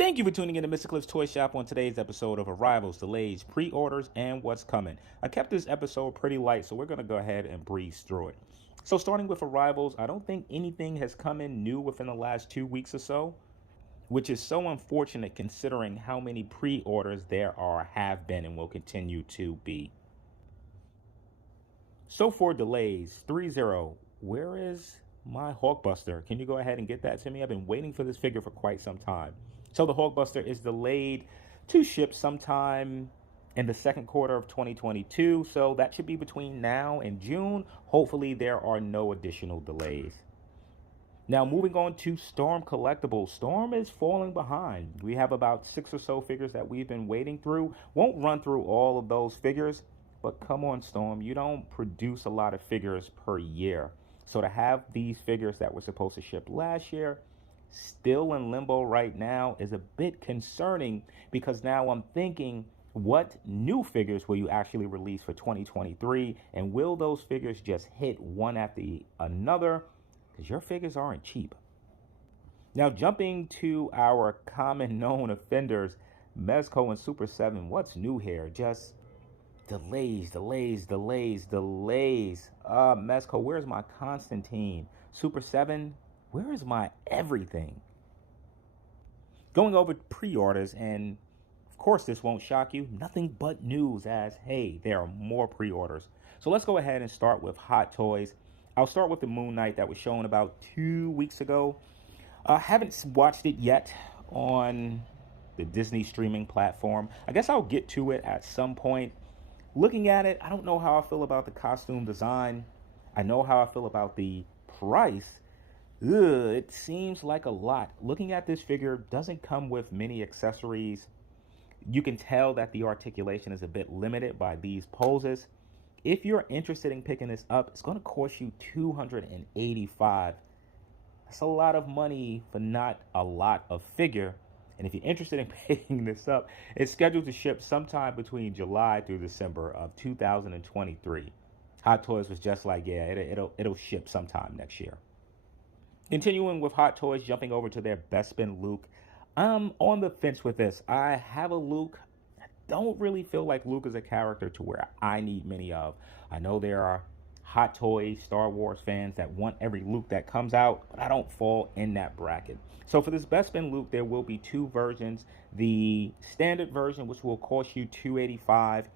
Thank you for tuning in to Mr. Cliff's Toy Shop on today's episode of Arrivals, Delays, Pre-Orders, and What's Coming. I kept this episode pretty light, so we're going to go ahead and breeze through it. So starting with Arrivals, I don't think anything has come in new within the last 2 weeks or so, which is so unfortunate considering how many pre-orders there have been, and will continue to be. So for delays, 3-0, where is my Hulkbuster? Can you go ahead and get that to me? I've been waiting for this figure for quite some time. So the Hulkbuster is delayed to ship sometime in the second quarter of 2022. So that should be between now and June. Hopefully there are no additional delays. Now moving on to Storm Collectibles. Storm is falling behind. We have about 6 or so figures that we've been waiting through. Won't run through all of those figures, but come on Storm, you don't produce a lot of figures per year. So to have these figures that were supposed to ship last year still in limbo right now is a bit concerning, because now I'm thinking, what new figures will you actually release for 2023, and will those figures just hit one after another? Because your figures aren't cheap. Now jumping to our common known offenders, Mezco and Super 7, what's new here? Just delays. Mezco, where's my Constantine? Super 7, where is my everything? Going over pre-orders, and of course this won't shock you, nothing but news as, hey, there are more pre-orders. So let's go ahead and start with Hot Toys. I'll start with the Moon Knight that was shown about 2 weeks ago. Haven't watched it yet on the Disney streaming platform. I guess I'll get to it at some point. Looking at it, I don't know how I feel about the costume design. I know how I feel about the price. It seems like a lot. Looking at this figure, doesn't come with many accessories. You can tell that the articulation is a bit limited by these poses. If you're interested in picking this up, it's going to cost you $285. That's a lot of money for not a lot of figure. And if you're interested in picking this up, it's scheduled to ship sometime between July through December of 2023. Hot Toys was just like, yeah, it'll ship sometime next year. Continuing with Hot Toys, jumping over to their Bespin Luke. I'm on the fence with this. I have a Luke. I don't really feel like Luke is a character to where I need many of. I know there are Hot Toys, Star Wars fans that want every Luke that comes out, but I don't fall in that bracket. So for this Bespin Luke, there will be 2 versions. The standard version, which will cost you $285.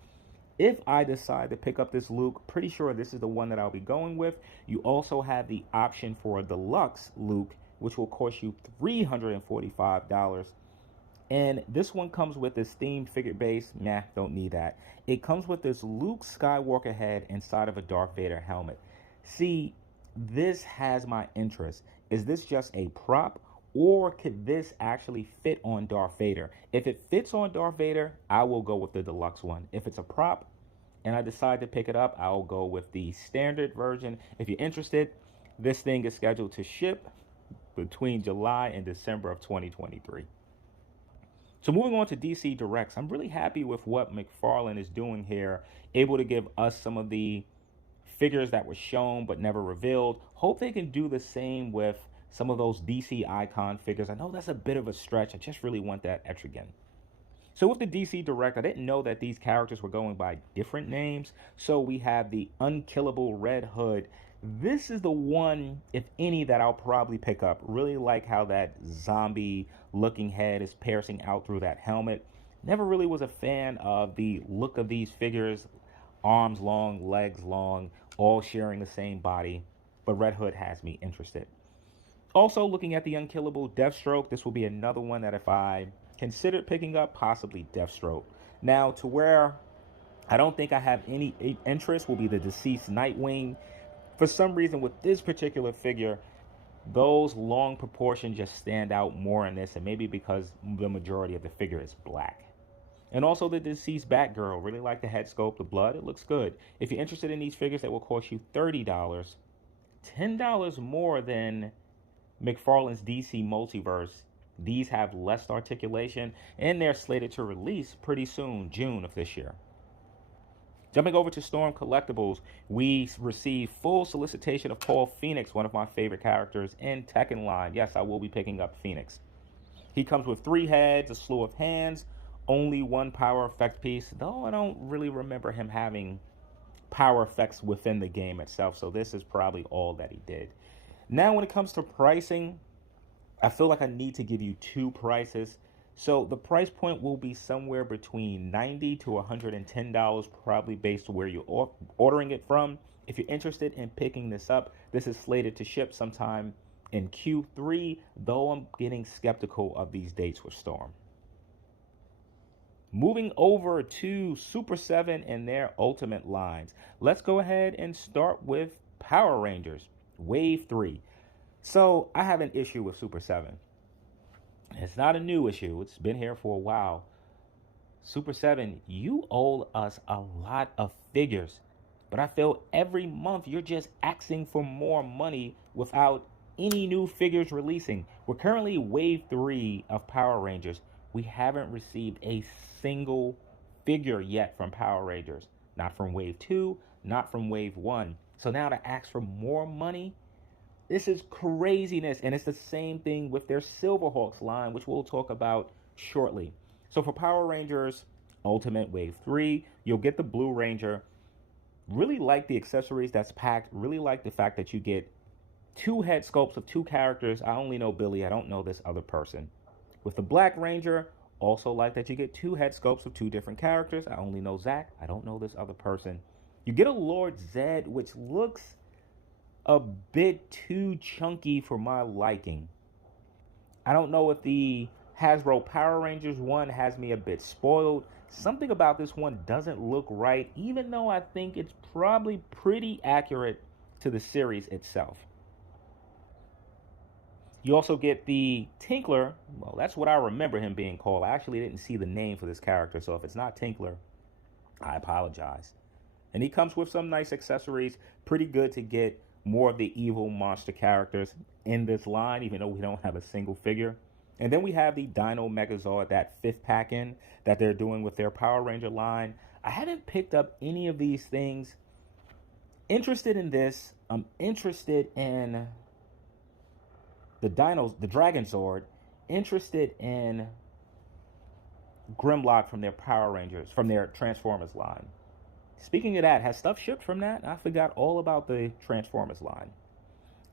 If I decide to pick up this Luke, pretty sure this is the one that I'll be going with. You also have the option for a deluxe Luke, which will cost you $345. And this one comes with this themed figure base. Nah, don't need that. It comes with this Luke Skywalker head inside of a Darth Vader helmet. See, this has my interest. Is this just a prop, or could this actually fit on Darth Vader? If it fits on Darth Vader, I will go with the deluxe one. If it's a prop and I decide to pick it up, I'll go with the standard version. If you're interested, this thing is scheduled to ship between July and December of 2023. So moving on to DC Directs, I'm really happy with what McFarlane is doing here, able to give us some of the figures that were shown but never revealed. Hope they can do the same with some of those DC Icon figures. I know that's a bit of a stretch. I just really want that Etrigan. So with the DC Direct, I didn't know that these characters were going by different names. So we have the Unkillable Red Hood. This is the one, if any, that I'll probably pick up. Really like how that zombie looking head is piercing out through that helmet. Never really was a fan of the look of these figures. Arms long, legs long, all sharing the same body. But Red Hood has me interested. Also looking at the Unkillable Deathstroke, this will be another one that if I considered picking up, possibly Deathstroke. Now, to where I don't think I have any interest will be the Deceased Nightwing. For some reason, with this particular figure, those long proportions just stand out more in this, and maybe because the majority of the figure is black. And also the Deceased Batgirl. Really like the head sculpt, the blood. It looks good. If you're interested in these figures, that will cost you $30. $10 more than McFarlane's DC Multiverse. These have less articulation, and they're slated to release pretty soon, June of this year. Jumping over to Storm Collectibles, we received full solicitation of Paul Phoenix, one of my favorite characters in Tekken line. Yes, I will be picking up Phoenix. He comes with 3 heads, a slew of hands, only 1 power effect piece, though I don't really remember him having power effects within the game itself, so this is probably all that he did. Now, when it comes to pricing, I feel like I need to give you 2 prices. So the price point will be somewhere between $90 to $110, probably based on where you're ordering it from. If you're interested in picking this up, this is slated to ship sometime in Q3, though I'm getting skeptical of these dates with Storm. Moving over to Super 7 and their Ultimate lines. Let's go ahead and start with Power Rangers, Wave 3. So I have an issue with Super 7. It's not a new issue. It's been here for a while. Super 7, you owe us a lot of figures. But I feel every month you're just asking for more money without any new figures releasing. We're currently Wave 3 of Power Rangers. We haven't received a single figure yet from Power Rangers. Not from Wave 2, not from Wave 1. So now to ask for more money, this is craziness. And it's the same thing with their Silverhawks line, which we'll talk about shortly. So for Power Rangers Ultimate Wave 3, you'll get the Blue Ranger. Really like the accessories that's packed. Really like the fact that you get 2 head sculpts of 2 characters. I only know Billy. I don't know this other person. With the Black Ranger, also like that you get 2 head sculpts of 2 different characters. I only know Zach. I don't know this other person. You get a Lord Zed, which looks a bit too chunky for my liking. I don't know if the Hasbro Power Rangers one has me a bit spoiled. Something about this one doesn't look right, even though I think it's probably pretty accurate to the series itself. You also get the Tinkler. Well, that's what I remember him being called. I actually didn't see the name for this character, so if it's not Tinkler, I apologize. And he comes with some nice accessories. Pretty good to get more of the evil monster characters in this line, even though we don't have a single figure. And then we have the Dino Megazord, that 5th pack in that they're doing with their Power Ranger line. I haven't picked up any of these things. Interested in this. I'm interested in the Dragon Zord. Interested in Grimlock from their Power Rangers, from their Transformers line. Speaking of that, has stuff shipped from that? I forgot all about the Transformers line.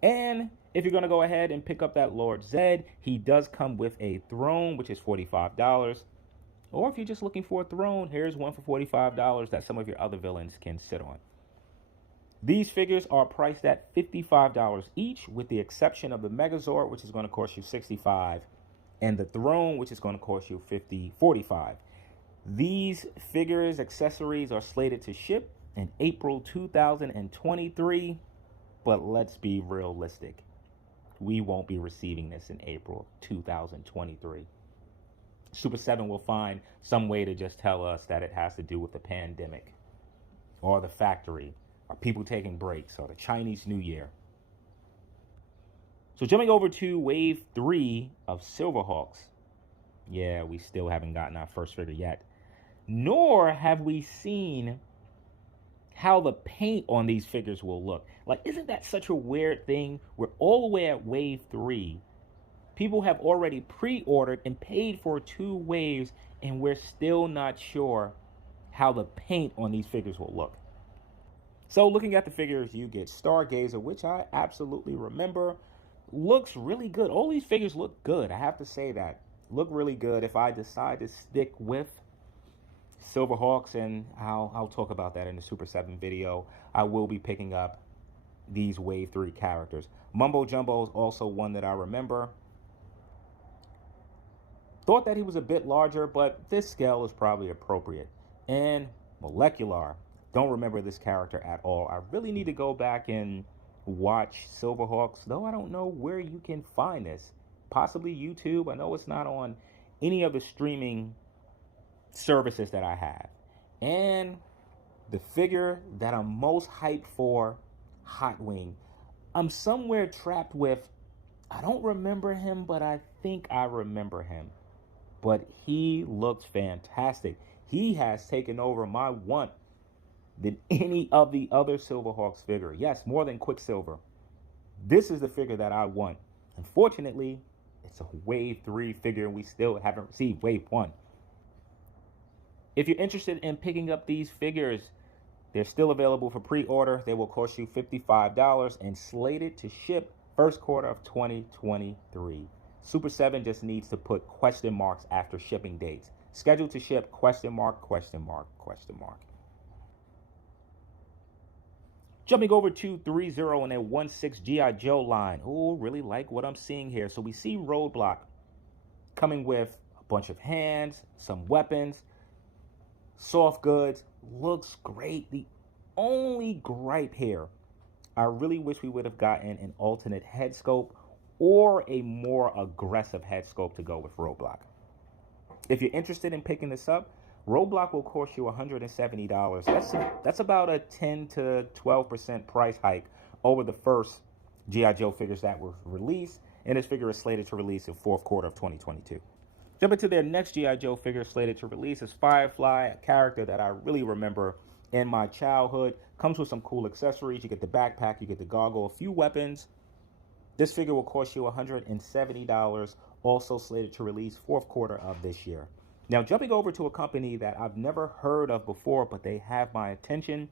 And if you're going to go ahead and pick up that Lord Zed, he does come with a throne, which is $45. Or if you're just looking for a throne, here's one for $45 that some of your other villains can sit on. These figures are priced at $55 each, with the exception of the Megazord, which is going to cost you $65, and the throne, which is going to cost you $45. These figures, accessories are slated to ship in April 2023, but let's be realistic. We won't be receiving this in April 2023. Super 7 will find some way to just tell us that it has to do with the pandemic, or the factory, or people taking breaks, or the Chinese New Year. So jumping over to Wave 3 of Silverhawks. Yeah, we still haven't gotten our first figure yet. Nor have we seen how the paint on these figures will look. Like, isn't that such a weird thing? We're all the way at Wave 3. People have already pre-ordered and paid for 2 waves, and we're still not sure how the paint on these figures will look. So looking at the figures, you get Stargazer, which I absolutely remember. Looks really good. All these figures look good. I have to say that. Look really good. If I decide to stick with Silverhawks, and I'll talk about that in the Super 7 video, I will be picking up these Wave 3 characters. Mumbo Jumbo is also one that I remember. Thought that he was a bit larger, but this scale is probably appropriate. And Molecular. Don't remember this character at all. I really need to go back and watch Silverhawks, though I don't know where you can find this. Possibly YouTube. I know it's not on any of the streaming services that I have. And the figure that I'm most hyped for, Hot Wing. I'm somewhere trapped with, I don't remember him, but I think I remember him. But he looks fantastic. He has taken over my want than any of the other Silverhawks figure. Yes, more than Quicksilver. This is the figure that I want. Unfortunately, It's a Wave 3 figure, and we still haven't received Wave 1. If you're interested in picking up these figures, they're still available for pre-order. They will cost you $55 and slated to ship first quarter of 2023. Super 7 just needs to put question marks after shipping dates. Scheduled to ship question mark, question mark, question mark. Jumping over to 3.0 and their 1/6 G.I. Joe line. Oh, really like what I'm seeing here. So we see Roadblock coming with a bunch of hands, some weapons, soft goods. Looks great. The only gripe here, I really wish we would have gotten an alternate head sculpt or a more aggressive head sculpt to go with Roadblock. If you're interested in picking this up, Roadblock will cost you $170. That's about a 10 to 12% price hike over the first G.I. Joe figures that were released, and this figure is slated to release in fourth quarter of 2022. Jumping to their next G.I. Joe figure slated to release is Firefly, a character that I really remember in my childhood. Comes with some cool accessories. You get the backpack, you get the goggle, a few weapons. This figure will cost you $170, also slated to release fourth quarter of this year. Now, jumping over to a company that I've never heard of before, but they have my attention,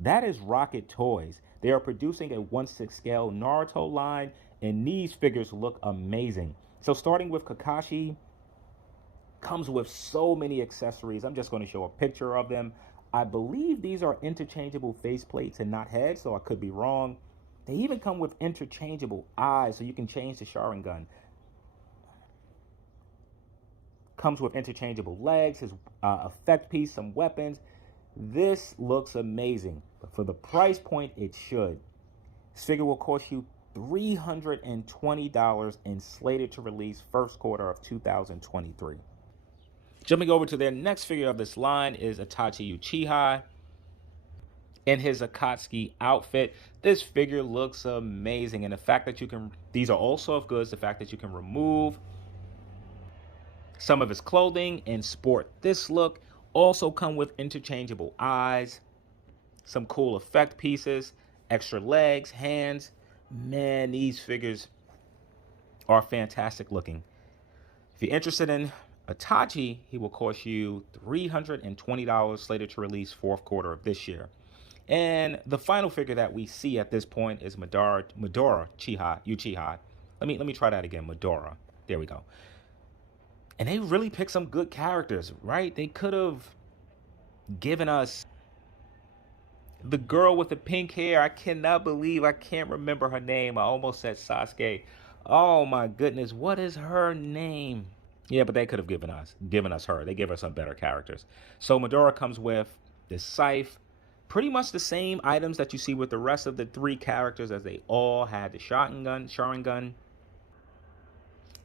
that is Rocket Toys. They are producing a 1/6 scale Naruto line, and these figures look amazing. So starting with Kakashi, comes with so many accessories. I'm just going to show a picture of them. I believe these are interchangeable faceplates and not heads, so I could be wrong. They even come with interchangeable eyes, so you can change the Sharingan. Comes with interchangeable legs, his effect piece, some weapons. This looks amazing, but for the price point, it should. This figure will cost you $320 and slated to release first quarter of 2023. Jumping over to their next figure of this line is Itachi Uchiha in his Akatsuki outfit. This figure looks amazing, and the fact that you can, these are all soft goods, the fact that you can remove some of his clothing and sport this look. Also come with interchangeable eyes, some cool effect pieces, extra legs, hands. Man, these figures are fantastic looking. If you're interested in Itachi, he will cost you $320, slated to release fourth quarter of this year. And the final figure that we see at this point is Madara Uchiha. Let me try that again. Madara. There we go. And they really picked some good characters, right? They could have given us the girl with the pink hair. I cannot believe I can't remember her name. I almost said Sasuke. Oh my goodness, what is her name? Yeah, but they could have given us her. They gave us some better characters. So Madara comes with the scythe, pretty much the same items that you see with the rest of the three characters, as they all had the Sharingan.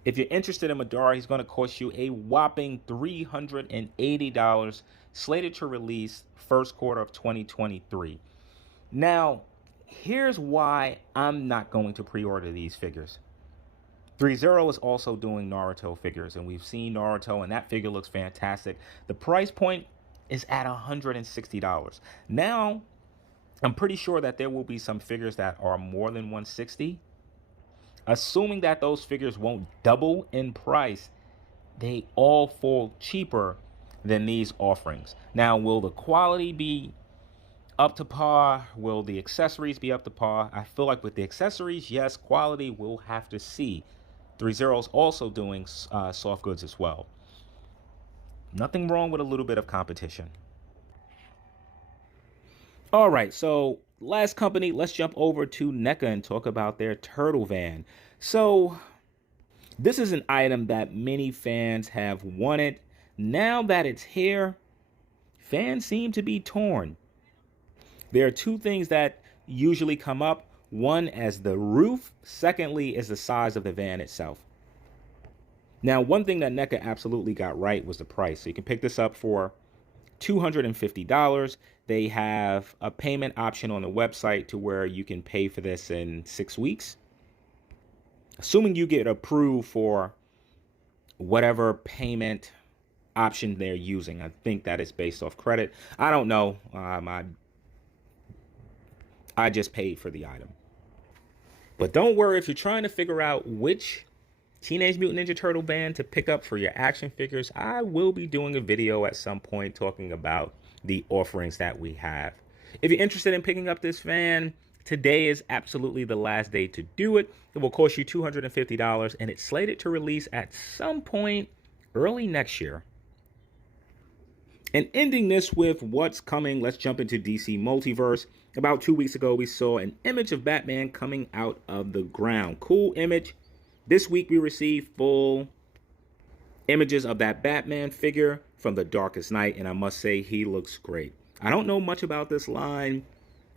If you're interested in Madara, he's going to cost you a whopping $380, slated to release first quarter of 2023. Now, here's why I'm not going to pre-order these figures. 3.0 is also doing Naruto figures, and we've seen Naruto, and that figure looks fantastic. The price point is at $160. Now, I'm pretty sure that there will be some figures that are more than $160. Assuming that those figures won't double in price, they all fall cheaper than these offerings. Now, will the quality be up to par? Will the accessories be up to par? I feel like with the accessories, yes, quality we'll have to see. 3.0 is also doing soft goods as well. Nothing wrong with a little bit of competition. All right, so last company, let's jump over to NECA and talk about their turtle van. So this is an item that many fans have wanted. Now that it's here, fans seem to be torn. There are two things that usually come up. One as the roof, secondly is the size of the van itself. Now, one thing that NECA absolutely got right was the price. So you can pick this up for $250. They have a payment option on the website to where you can pay for this in 6 weeks. Assuming you get approved for whatever payment option they're using. I think that is based off credit. I don't know. I just paid for the item. But don't worry if you're trying to figure out which Teenage Mutant Ninja Turtle band to pick up for your action figures. I will be doing a video at some point talking about the offerings that we have. If you're interested in picking up this van, today is absolutely the last day to do it. It will cost you $250, and it's slated to release at some point early next year. And ending this with what's coming, let's jump into DC Multiverse. About 2 weeks ago, we saw an image of Batman coming out of the ground. Cool image. This week, we received full images of that Batman figure from The Darkest Knight, and I must say, he looks great. I don't know much about this line.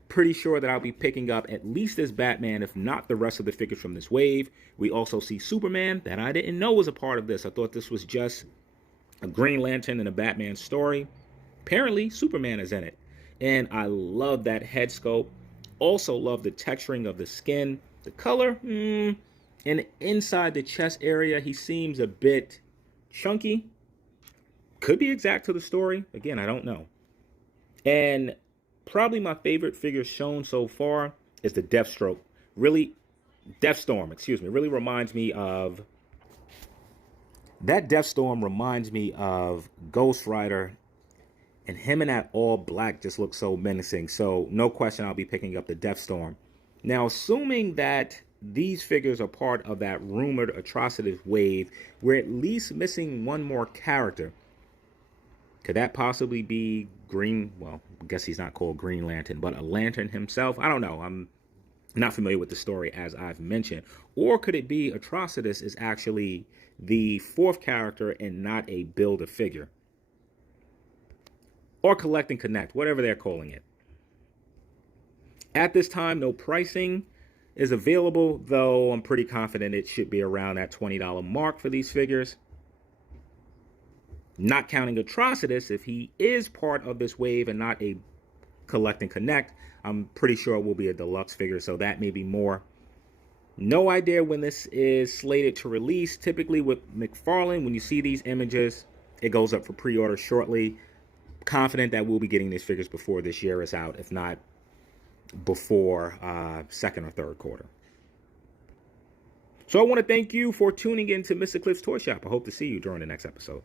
Pretty sure that I'll be picking up at least this Batman, if not the rest of the figures from this wave. We also see Superman, that I didn't know was a part of this. I thought this was just a Green Lantern and a Batman story. Apparently, Superman is in it. And I love that head sculpt. Also love the texturing of the skin. The color, and inside the chest area, he seems a bit chunky. Could be exact to the story. Again, I don't know. And probably my favorite figure shown so far is the Deathstorm. Really reminds me of... That Deathstorm reminds me of Ghost Rider. And him in that all black just looks so menacing. So no question I'll be picking up the Deathstorm. Now, assuming that these figures are part of that rumored Atrocities wave, we're at least missing one more character. Could that possibly be Green? Well, I guess he's not called Green Lantern, but a Lantern himself? I don't know. I'm not familiar with the story, as I've mentioned. Or could it be Atrocities is actually the fourth character and not a Build-A-Figure? Or Collect and Connect, whatever they're calling it. At this time, no pricing is available, though I'm pretty confident it should be around that $20 mark for these figures. Not counting Atrocitus, if he is part of this wave and not a Collect and Connect, I'm pretty sure it will be a deluxe figure, so that may be more. No idea when this is slated to release. Typically with McFarlane, when you see these images, it goes up for pre-order shortly. Confident that we'll be getting these figures before this year is out, if not before second or third quarter. So I want to thank you for tuning in to Mr. Cliff's Toy Shop. I hope to see you during the next episode.